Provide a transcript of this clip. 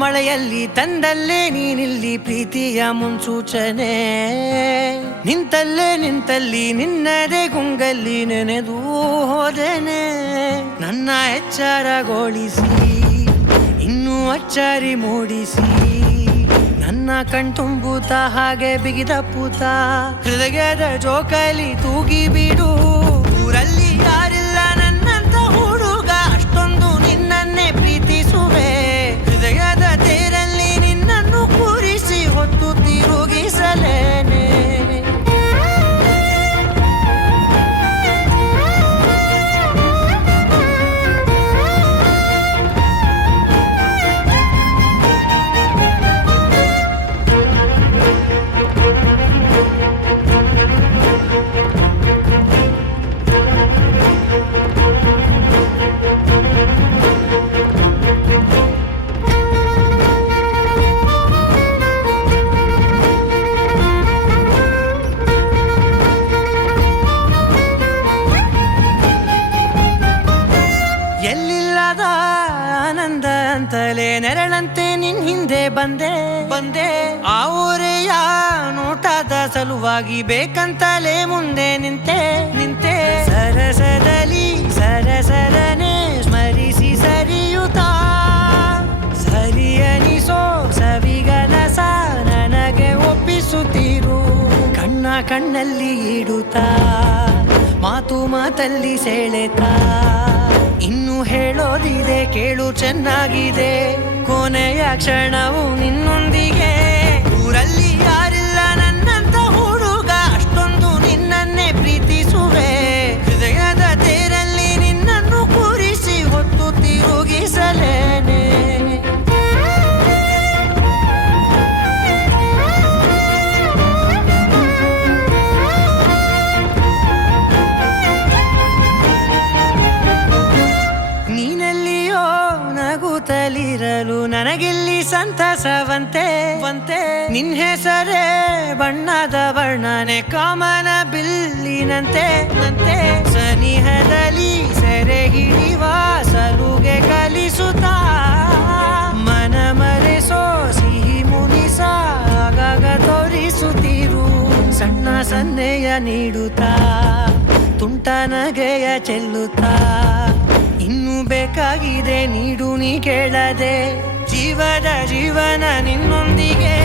ಮಳೆಯಲ್ಲಿ ತಂದಲ್ಲೇ ನೀನಿಲ್ಲಿ ಪ್ರೀತಿಯ ಮುನ್ಸೂಚನೆ, ನಿಂತಲ್ಲಿ ನಿನ್ನದೇ ಗುಂಗಲ್ಲಿ ನೆನೆದು ಹೋದೆನೆ. ನನ್ನ ಎಚ್ಚರಗೊಳಿಸಿ ಇನ್ನೂ ಅಚ್ಚರಿ ಮೂಡಿಸಿ, ನನ್ನ ಕಣ್ತುಂಬುತ್ತ ಹಾಗೆ ಬಿಗಿದ ಪೂತ ಹೃದಯದ ಜೋಕಾಲಿ ತೂಗಿ ಬಿಡು. ಊರಲ್ಲಿ ಯಾರಿಲ್ಲ ನನ್ನಂತ ಹುಡುಗ, ಅಷ್ಟೊಂದು ನಿನ್ನನ್ನೇ ಪ್ರೀತಿಸುವೆ. ಹೃದಯದ ತೇರಲ್ಲಿ ನಿನ್ನನ್ನು ಕೂರಿಸಿ ಹೊತ್ತು ತಿರುಗಿಸಲೇನೆ. ಎಲ್ಲಿಲ್ಲದ ಆನಂದ ಅಂತಲೇ ನೆರಳಂತೆ ನಿನ್ ಹಿಂದೆ ಬಂದೆ. ಆ ಊರೆಯ ನೋಟದ ಸಲುವಾಗಿ ಬೇಕಂತಲೇ ಮುಂದೆ ನಿಂತೆ. ಸರಸರನೆ ಸ್ಮರಿಸಿ ಸರಿಯುತ್ತಾ, ಸರಿಯನಿಸೋ ಸವಿಗನಸ ನನಗೆ ಒಪ್ಪಿಸುತ್ತೀರು. ಕಣ್ಣಲ್ಲಿ ಇಡುತ್ತಾ, ಮಾತಲ್ಲಿ ಸೆಳೆತಾ, ಇನ್ನು ಹೇಳೋದಿದೆ ಕೇಳು ಚೆನ್ನಾಗಿದೆ. ಕೊನೆಯ ಕ್ಷಣವು ನಿನ್ನೊಂದಿಗೆ. ಊರಲ್ಲಿ ಯಾರಿಲ್ಲ ನನ್ನಂತ ಹುಡುಗ, ಅಷ್ಟೊಂದು ನಿನ್ನನ್ನೇ ಪ್ರೀತಿಸುವೆ. ಹೃದಯದ ತೇರಲ್ಲಿ ನಿನ್ನನ್ನು ಕೂರಿಸಿ ಹೊತ್ತು ತಿರುಗಿಸಲೇನೆ. ನೀನೆಲ್ಲಿಯೋ ನಗುತ್ತಲಿರಲು ನನಗಿಲ್ಲಿ ಸಂತಸವಂತೆ. ನಿನ್ ಹೆಸರೇ ಬಣ್ಣದ ವರ್ಣನೆ ಕಾಮನ ಬಿಲ್ಲಿನಂತೆ. ಸನಿಹದಲ್ಲಿ ಸೆರೆ ಹಿಡಿಯುವ ಸಲುಗೆ ಕಲಿಸುತ್ತಾ, ಮನ ಮರೆಸೋ ಸಿಹಿ ಮುನಿಸ ಆಗಾಗ ತೋರಿಸುತ್ತೀರು. ಸಣ್ಣ ಸನ್ನೆಯ ನೀಡುತ್ತಾ, ತುಂಟ ನಗೆಯ ಚೆಲ್ಲುತ್ತಾ, ಇನ್ನೂ ಬೇಕಾಗಿದೆ ನೀಡು ನೀ ಕೇಳದೆ. ಜೀವನ ನಿನ್ನೊಂದಿಗೆ.